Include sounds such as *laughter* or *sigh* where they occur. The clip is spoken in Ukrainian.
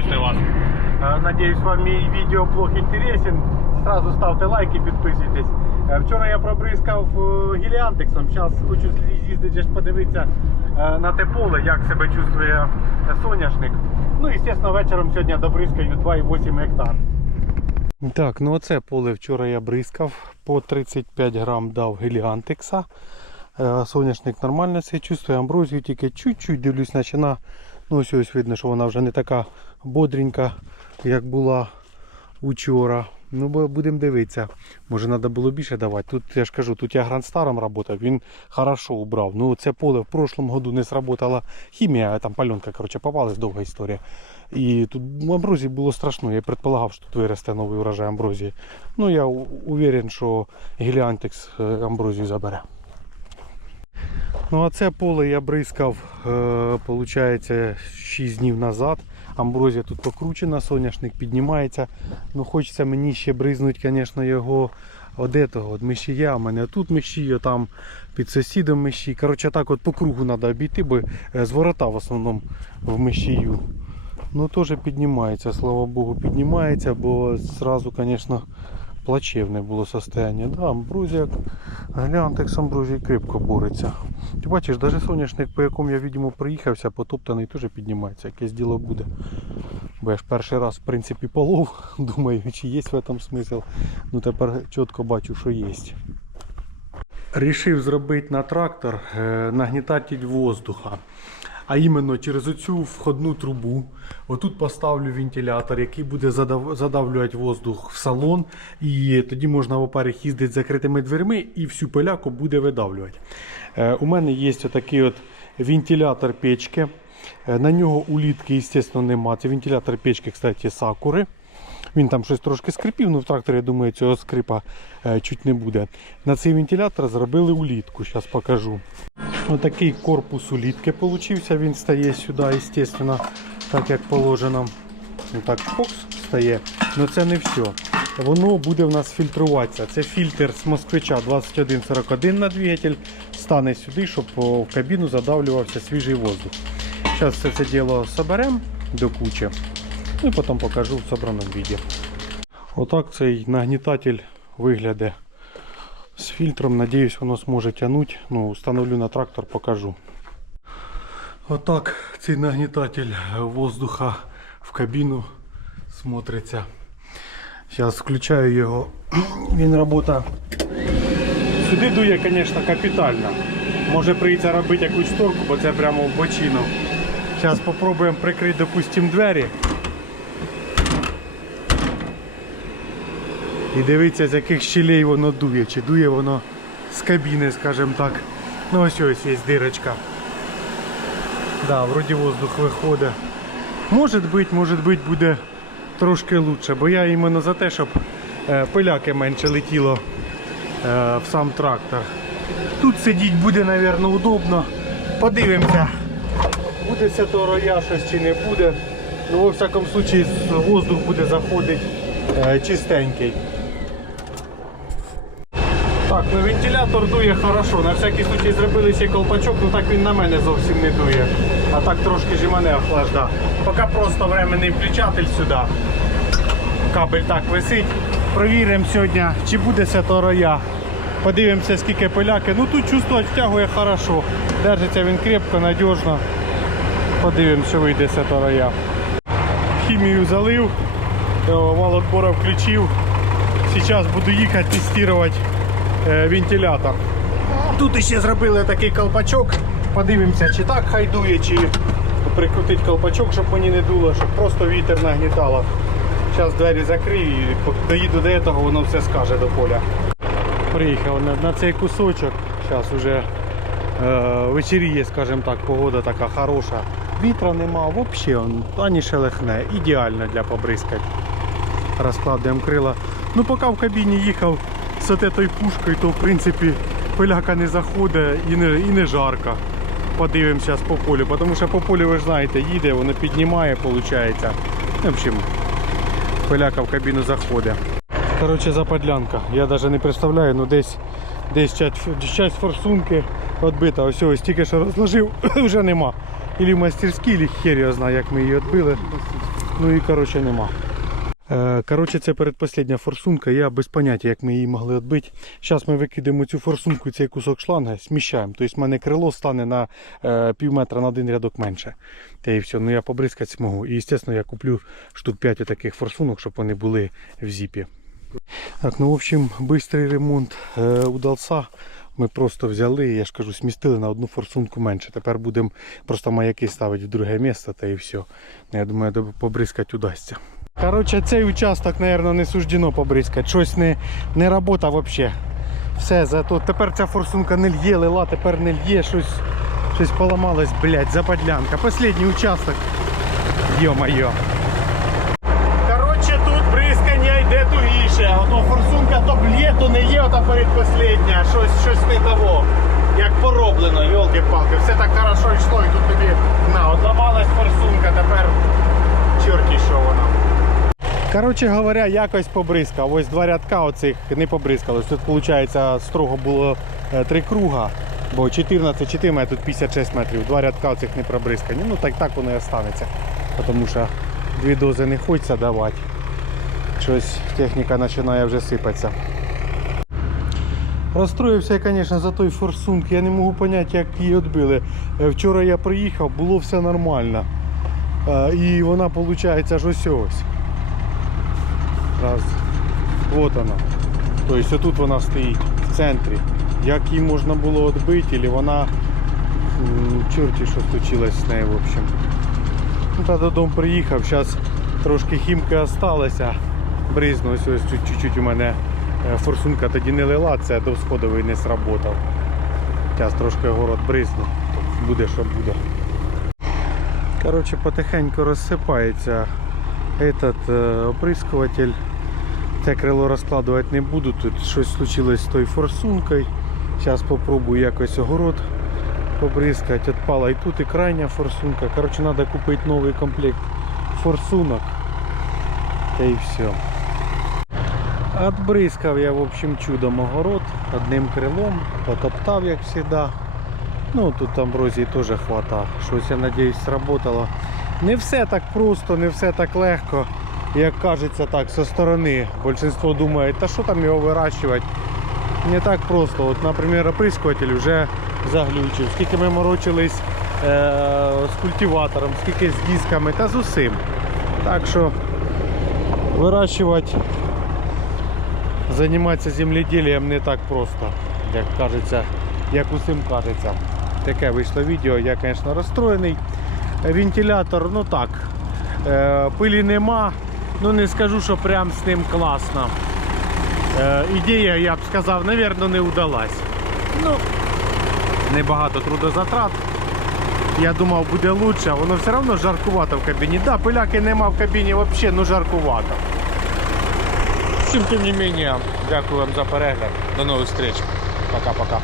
приветствую вас. Э, Надеюсь, вам мій відеоблог інтересен. Сразу ставте лайки, підписуйтесь. Е, Вчора я пробризкав е, гіліантексом. Зараз хочу з'їздити подивитися на те поле, як себе чувствує е, соняшник. Ну і, звісно, вечором сьогодні добризкаю 2,8 гектар. Так, ну оце поле вчора я бризкав. По 35 грам дав геліантекса. Е, Соняшник нормально себе чувствує, амброзію тільки чуть-чуть дивлюсь, почина. Ну ось ось видно, що вона вже не така бодренька, як була учора. Ну, будемо дивитися. Може треба було більше давати. Тут я ж кажу, тут я грандстаром працював, він хорошо убрав. Ну це поле в прошлом году не сработала хімія, там пальонка, коротше, попалась довга історія. І тут амброзії було страшно. Я предполагав, що тут виросте новий урожай амброзії. Ну я уверен, що геліантекс е, амброзію забере. Ну а це поле я бризкав, е, получається, 6 днів назад. Амброзія тут покручена, соняшник піднімається. Ну хочеться мені ще бризнути, звісно, його од этого, от мишія. У мене тут мишія, там під сусідом миші. Коротше, так от по кругу треба обійти, бо зворота з ворота в основному в мишію. Ну теж піднімається, слава Богу, піднімається, бо зразу, звісно, плачевне було состояние. Да, амброзія, глянтекс амброзії крепко бореться. Ти бачиш, навіть соняшник, по якому я, видимо, приїхався, потоптаний, теж піднімається, якесь діло буде. Бо я ж перший раз, в принципі, полов, *laughs* думаю, чи є в цьому смисл. Ну тепер чітко бачу, що є. Рішив зробити на трактор е, нагнітатель воздуха. А іменно через оцю входну трубу. Отут поставлю вентилятор, який буде задав- задавлювати воздух в салон. І тоді можна в опарі їздити з закритими дверми і всю поляку буде видавлювати. Е, У мене є отакий от вентилятор печки. Е, На нього улітки, звісно, нема. Це вентилятор печки, кстати, сакури. Він там щось трошки скрипів, але в тракторі, я думаю, цього скрипа е, чуть не буде. На цей вентилятор зробили улітку, зараз покажу. Отакий корпус улітки получився, він стає сюди, звісно, так як положено. Так, фокс стає. Але це не все. Воно буде в нас фільтруватися. Це фільтр з москвича 2141 на двигатель. Стане сюди, щоб в кабіну задавлювався свіжий воздух. Зараз все це діло соберемо до кучі. Ну і потім покажу в собраному відео. Отак цей нагнітатель виглядає з фільтром. Надіюсь, воно зможе тягнути. Ну, встановлю на трактор, покажу. Отак цей нагнітатель воздуха в кабіну смотриться. Зараз включаю його. *clears throat* Він робота. Сюди дує, звісно, капітально. Може прийти робити якусь шторку, бо це прямо в бочину. Зараз спробуємо прикрити, допустимо, двері. І дивіться, з яких щелей воно дує. Чи дує воно з кабіни, скажімо так. Ну ось ось є дирочка. Да, вроді воздух виходить. Може бути, може бути, буде трошки лучше, бо я іменно за те, щоб е, пиляки менше летіло е, в сам трактор. Тут сидіти буде, мабуть, удобно. Подивимося, буде це то роя щось чи не буде. Ну, во всякому случаї, воздух буде заходити е, чистенький. Так, ну вентилятор дує хорошо. На всякий случай зробили ще колпачок, ну так він на мене зовсім не дує. А так трошки ж і мене охлажда. Поки просто временний включатель сюди. Кабель так висить. Провіримо сьогодні, чи буде це то роя. Подивимося, скільки поляки. Ну тут чувствувати втягує хорошо. Держиться він крепко, надіжно. Подивимося, що вийде з цього роя. Хімію залив, вал отбора включив. Зараз буду їхати тестувати вентилятор. Тут ще зробили такий колпачок. Подивимося, чи так хай дує, чи прикрутити колпачок, щоб мені не дуло, щоб просто вітер нагнітало. Зараз двері закрию і доїду до цього, воно все скаже до поля. Приїхав на, на цей кусочок. Зараз вже е, вечеріє, скажімо так, погода така хороша. Вітра нема, взагалі ані шелехне. Ідеально для побризкати. Розкладаємо крила. Ну поки в кабіні їхав з тою пушкою, то в принципі пиляка не заходить і не, і не жарко. Подивимося по полю, тому що по полю ви ж знаєте, їде, воно піднімає, виходить. В общем, пиляка в кабіну заходить. Коротше, западлянка. Я навіть не представляю, ну десь десь часть, часть форсунки відбита. Ось ось тільки що розложив, *coughs* вже нема. Ілі в мастерській, ілі хер я знаю, як ми її відбили. Ну і коротше нема. Е, Коротше, це передпослідня форсунка. Я без поняття, як ми її могли відбити. Зараз ми викидаємо цю форсунку, цей кусок шланга, сміщаємо. Тобто в мене крило стане на е, пів метра на один рядок менше. Та і все. Ну я побризкати змогу. І звісно, я куплю штук 5 таких форсунок, щоб вони були в зіпі. Так, ну в общем, швидкий ремонт е, удався. Ми просто взяли, я ж кажу, смістили на одну форсунку менше. Тепер будемо просто маяки ставити в друге місце та і все. Ну, Я думаю, побризкати удасться. Коротше, цей участок, мабуть, не суждено побризкати. Щось не, не робота взагалі. Все, зато тепер ця форсунка не лє, лила, тепер не лє, щось, щось поламалось, блядь, западлянка. Последній участок. Йо-моє. Коротше, тут бризкання йде тугіше. Ото форсунка то б'є, то не є, ота передпослідня. Щось, щось не того. Як пороблено, йолки-палки. Все так хорошо йшло і тут тобі на, от ламалась форсунка, тепер чорті що вона. Коротше говоря, якось побризкав. Ось два рядка оцих не побризкалось. Тут виходить строго було е, три круга. Бо 14 4 метрів, тут 56 метрів. Два рядка оцих не пробризкані. Ну так так воно і останеться. Тому що дві дози не хочеться давати. Щось техніка починає вже сипатися. Розстроївся я, звісно, за той форсунк. Я не можу зрозуміти, як її відбили. Е, Вчора я приїхав, було все нормально. Е, І вона, виходить, ось ось. Раз. От вона. Тобто отут вона стоїть в центрі. Як її можна було відбити, або вона чорті що случилось з нею, в общем. Ну, та додому приїхав, зараз трошки хімки осталося. Бризну, ось ось чуть- чуть-чуть у мене е, форсунка тоді не лила, це до сходовий не сработав. Зараз трошки город бризну, буде що буде. Коротше, потихеньку розсипається этот е, оприскуватель. Це крило розкладувати не буду, тут щось случилось з тою форсункою. Зараз спробую якось огород побризкати. Отпала і тут і крайня форсунка. Коротше, треба купити новий комплект форсунок. І все. Отбризкав я, в общем, чудом огород одним крилом, потоптав, як завжди. Ну, тут амброзії теж хвата. Щось, я надіюсь, сработало. Не все так просто, не все так легко, як кажеться так, со сторони. Більшість думає, та що там його вирощувати. Не так просто. От, наприклад, оприскуватель вже заглючив. Скільки ми морочились е- з культиватором, скільки з дисками та з усім. Так що вирощувати, займатися земледіллям не так просто, як кажеться, як усім кажеться. Таке вийшло відео, я, звісно, розстроєний. Вентилятор, ну так, е, пилі нема, ну не скажу, що прям з ним класно. Е, ідея, я б сказав, напевно, не вдалась. Ну, небагато трудозатрат. Я думав, буде лучше, воно все одно жаркувато в кабіні. Да, пиляки нема в кабіні взагалі, ну жаркувато. Всім тим не менее, дякую вам за перегляд. До нових зустріч. Пока-пока.